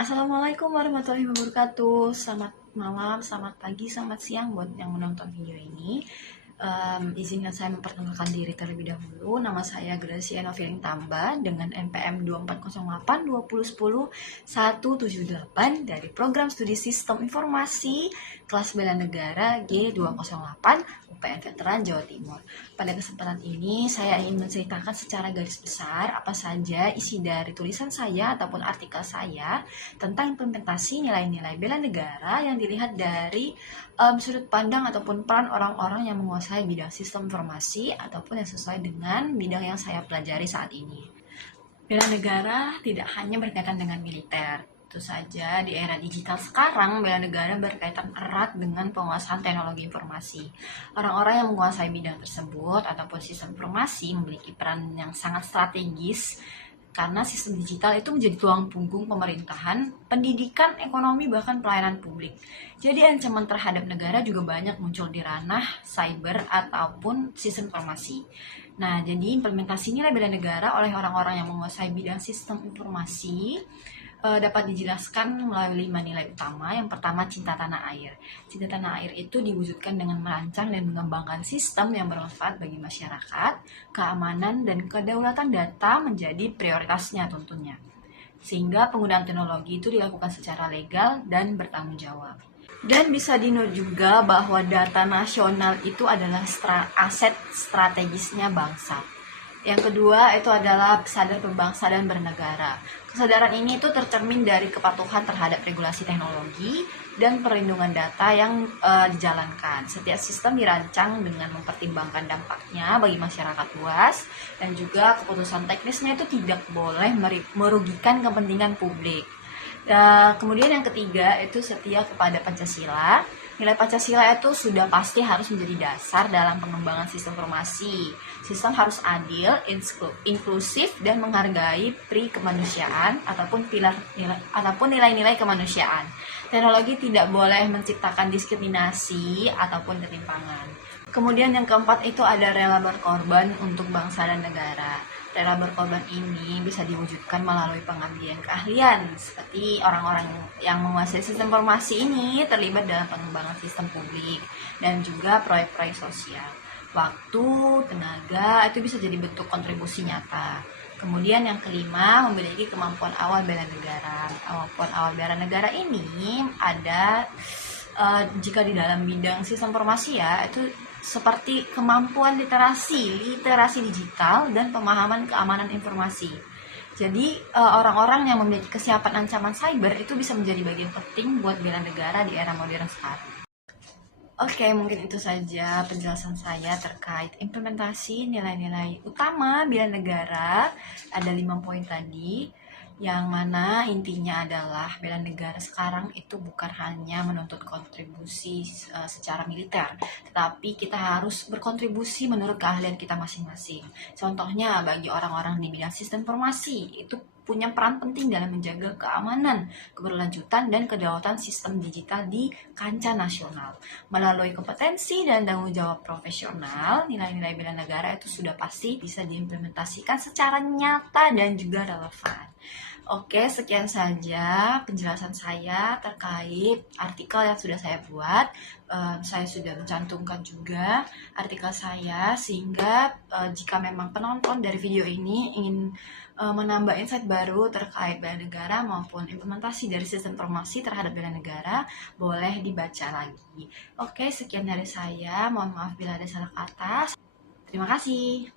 Assalamualaikum warahmatullahi wabarakatuh. Selamat malam, selamat pagi, selamat siang buat yang menonton video ini. Izinkan saya memperkenalkan diri terlebih dahulu. Nama saya Gracia Novirin Tamba dengan NPM 2408 2010 178 dari Program Studi Sistem Informasi Kelas Bela Negara G208 UPN Veteran Jawa Timur. Pada kesempatan ini saya ingin menceritakan secara garis besar apa saja isi dari tulisan saya ataupun artikel saya tentang implementasi nilai-nilai bela negara yang dilihat dari sudut pandang ataupun peran orang-orang yang menguasai bidang sistem informasi ataupun yang sesuai dengan bidang yang saya pelajari saat ini. Bela negara tidak hanya berkaitan dengan militer. Tentu saja di era digital sekarang, bela negara berkaitan erat dengan penguasaan teknologi informasi. Orang-orang yang menguasai bidang tersebut ataupun sistem informasi memiliki peran yang sangat strategis karena sistem digital itu menjadi tulang punggung pemerintahan, pendidikan, ekonomi, bahkan pelayanan publik. Jadi ancaman terhadap negara juga banyak muncul di ranah cyber ataupun sistem informasi. Nah, jadi implementasi nilai bela negara oleh orang-orang yang menguasai bidang sistem informasi dapat dijelaskan melalui 5 nilai utama. Yang pertama, cinta tanah air. Cinta tanah air itu diwujudkan dengan merancang dan mengembangkan sistem yang bermanfaat bagi masyarakat, keamanan dan kedaulatan data menjadi prioritasnya tentunya. Sehingga penggunaan teknologi itu dilakukan secara legal dan bertanggung jawab. Dan bisa dinot juga bahwa data nasional itu adalah aset strategisnya bangsa. Yang kedua itu adalah sadar berbangsa dan bernegara. Kesadaran ini itu tercermin dari kepatuhan terhadap regulasi teknologi dan perlindungan data yang dijalankan. Setiap sistem dirancang dengan mempertimbangkan dampaknya bagi masyarakat luas dan juga keputusan teknisnya itu tidak boleh merugikan kepentingan publik. Kemudian yang ketiga itu setia kepada Pancasila. Nilai Pancasila itu sudah pasti harus menjadi dasar dalam pengembangan sistem informasi. Sistem harus adil, inklusif, dan menghargai pri kemanusiaan ataupun nilai-nilai kemanusiaan. Teknologi tidak boleh menciptakan diskriminasi ataupun ketimpangan. Kemudian yang keempat itu ada rela berkorban untuk bangsa dan negara. Rela berkorban ini bisa diwujudkan melalui pengabdian keahlian, seperti orang-orang yang menguasai sistem informasi ini terlibat dalam pengembangan sistem publik dan juga proyek-proyek sosial. Waktu, tenaga, itu bisa jadi bentuk kontribusi nyata. Kemudian yang kelima, memiliki kemampuan awal bela negara. Kemampuan awal bela negara ini ada jika di dalam bidang sistem informasi ya, itu seperti kemampuan literasi digital dan pemahaman keamanan informasi. Jadi orang-orang yang memiliki kesiapan ancaman cyber itu bisa menjadi bagian penting buat bela negara di era modern sekarang. Oke, mungkin itu saja penjelasan saya terkait implementasi nilai-nilai utama bela negara. Ada 5 poin tadi, yang mana intinya adalah bela negara sekarang itu bukan hanya menuntut kontribusi secara militer, tetapi kita harus berkontribusi menurut keahlian kita masing-masing. Contohnya bagi orang-orang di bidang sistem informasi itu punya peran penting dalam menjaga keamanan, keberlanjutan, dan kedaulatan sistem digital di kancah nasional. Melalui kompetensi dan tanggung jawab profesional, nilai-nilai bela negara itu sudah pasti bisa diimplementasikan secara nyata dan juga relevan. Oke, sekian saja penjelasan saya terkait artikel yang sudah saya buat. Saya sudah mencantumkan juga artikel saya, sehingga jika memang penonton dari video ini ingin menambah insight baru terkait bela negara maupun implementasi dari sistem informasi terhadap bela negara, boleh dibaca lagi. Oke, sekian dari saya. Mohon maaf bila ada salah kata. Terima kasih.